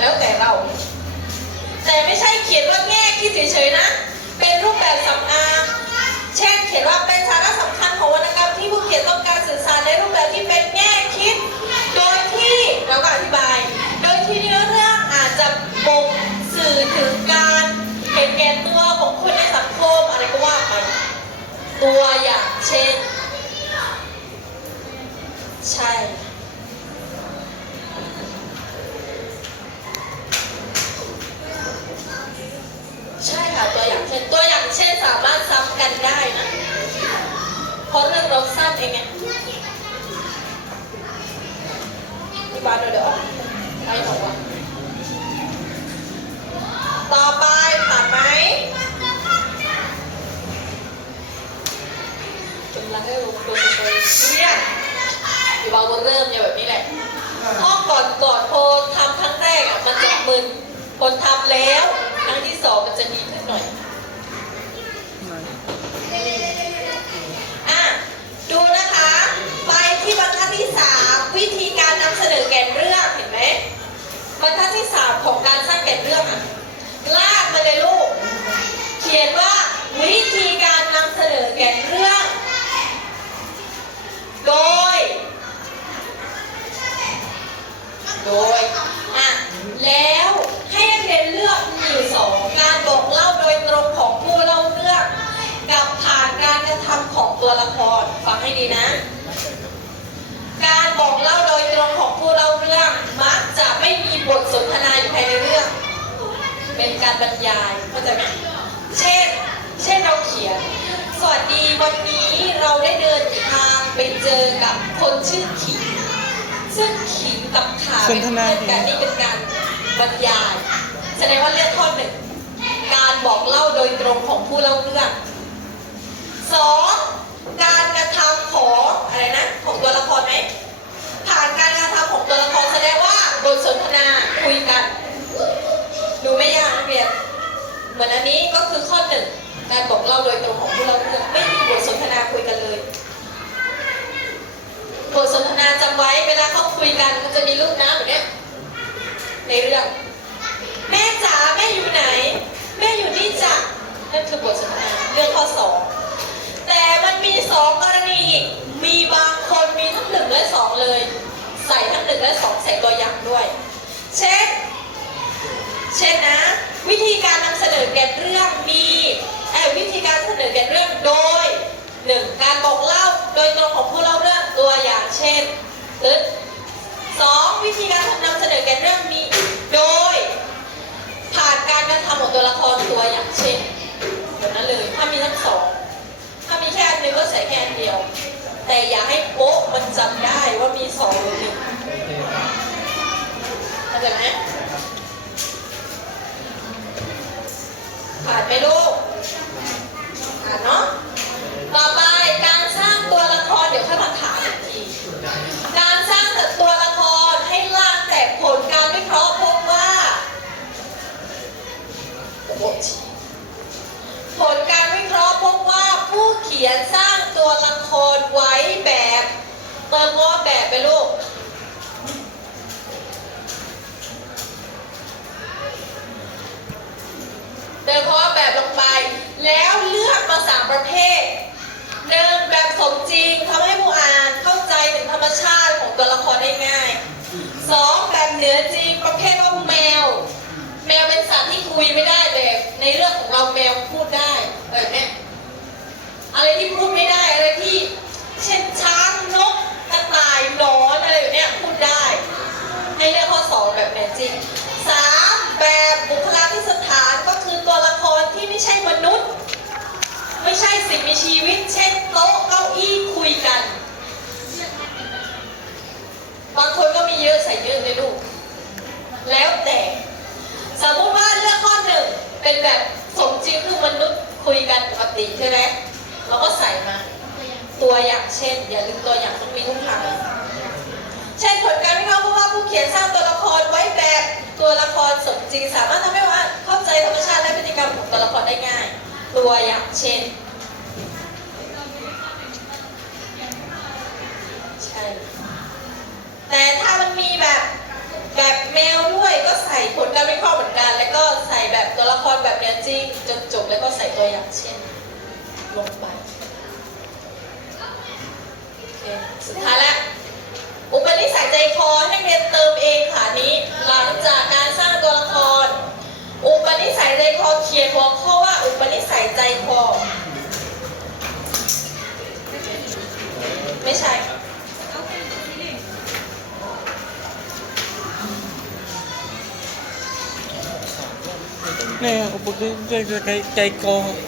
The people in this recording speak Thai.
แล้วแต่เรา แต่ไม่ใช่เขียนว่าแง่คิดเฉยๆนะ เป็นรูปแบบสำอางเช่นเขียนว่าเป็นสาระสำคัญของวรรณกรรมที่ผู้เขียนต้องการสื่อสารในรูปแบบที่เป็นแง่คิด โดยที่เราก็อธิบาย โดยที่เนื้อเรื่องอาจจะบ่งสื่อถึงการเห็นแก่ตัวของคนในสังคมอะไรก็ว่าไปตัวอย่างเช่น ใช่ เริ่มเนี่ยแบบนี้แหละห้องก่อนก่อนโพอทำครั้งแรกอะมันจะมึนคนทำแล้ว ครั้งที่สองมันจะดีขึ้นหน่อย อะ ดูนะคะ ไปที่บรรทัดที่สามวิธีการนำเสนอแก่นเรื่องเห็นไหมบรรทัดที่สามของการสร้างแก่นเรื่องอะลากมาเลยลูก เขียนว่าวิธีการนำเสนอแก่นเรื่อง โดย โดย อะ แล้วให้นักเรียนเลือกมีอยู่สองการบอกเล่าโดยตรงของผู้เล่าเรื่อง กับผ่านการกระทำของตัวละคร ฟังให้ดีนะ การบอกเล่าโดยตรงของผู้เล่าเรื่องมักจะไม่มีบทสนทนาอยู่ภายในเรื่อง เป็นการบรรยายเข้าใจไหมเช่น เช่นเราเขียน สวัสดีวันนี้เราได้เดินทางไปเจอกับคนชื่อขิงซึ่งขิงกับขาสนทนาเป็นเพื่อนกันนี่เป็นการบรรยาย แสดงว่าเรื่องข้อหนึ่งการบอกเล่าโดยตรงของผู้เล่าเรื่องสองการกระทำของอะไรนะของตัวละครไหมผ่านการกระทำของตัวละครแสดงว่าบทสนทนาคุยกัน เหมือนอันนี้ก็คือข้อหนึ่งการบอกเล่าโดยตรงของผู้เล่าเรื่องไม่มีบทสนทนาคุยกันเลย บทสนทนาจำไว้เวลาเขาคุยกันมันจะมีรูปน้ำแบบเนี้ยในเรื่อง แม่จ๋าแม่อยู่ไหน แม่อยู่นี่จ้ะนั่นคือบทสนทนาเรื่องข้อสองแต่มันมีสองกรณีอีกมีบางคนมีทั้งหนึ่งและสองเลย ใส่ทั้งหนึ่งและสองใส่ตัวอย่างด้วย เช่น เช่นนะ วิธีการนำเสนอแก่นเรื่องมีเอ่อวิธีการเสนอแก่นเรื่องโดย หนึ่งการบอกเล่าโดยตรงของผู้เล่าเรื่องตัวอย่างเช่นตึ๊ดสองวิธีการนำเสนอแก่เรื่องมีโดย ผ่านการกระทำของตัวละครตัวอย่างเช่นแบบนั้นเลยถ้ามีทั้งสองถ้ามีแค่อันหนึงก็ใส่แค่อันเดียว แต่อย่าให้โป๊ะมันจำได้ว่ามีสองหรือหนึ่งเข้าใจไหมผ่านไหมลูกผ่านเนาะ เติมว่าแบบไปลูกเดินเพราะว่าแบบลงไป แล้วเลือกมาสามประเภทหนึ่งแบบสมจริงทำให้ผู้อ่านเข้าใจถึงธรรมชาติของตัวละครได้ง่ายสองแบบเหนือจริงประเภทว่าแมว แมวเป็นสัตว์ที่คุยไม่ได้แต่ในเรื่องของเราแมวพูดได้แบบเนี้ยอะไรที่พูดไม่ได้อะไรที่เช่นช้างนกกระต่ายหนอนอะไรแบบเนี้ยพูดได้ ให้เลือกข้อสองแบบแมจิกสามแบบบุคลาธิสถานก็คือตัวละครที่ไม่ใช่มนุษย์ ไม่ ใช่สิ่งมีชีวิต เช่นโต๊ะเก้าอี้คุยกัน บางคนก็มีเยอะใส่เยอะเลยลูก แล้วแต่ สมมติว่าเลือกข้อหนึ่งเป็นแบบสมจริงคือมนุษย์คุยกันปกติใช่ไหมเราก็ใส่มา ตัวอย่างเช่น อย่าลืมตัวอย่างต้องมีทุกครั้งเช่นผลการวิเคราะห์พบว่าผู้เขียนสร้างตัวละครไว้แบบตัวละครสมจริงสามารถทำให้ว่าเข้าใจธรรมชาติและพฤติกรรมของตัวละครได้ง่าย ตัวอย่างเช่น ใช่ แต่ถ้ามันมีแบบแบบแมวด้วยก็ใส่ จริงจนจบแล้วก็ใส่ตัวอย่างเช่น ลงไปโอเคสุดท้ายแล้วอุปนิสัยใจคอให้นักเรียนเติมเองค่ะนนี้ หลังจากการสร้างตัวละคร อุปนิสัยใจคอเขียนหัวข้อว่าอุปนิสัยใจคอ ไม่ใช่ เนี่ยอุปกร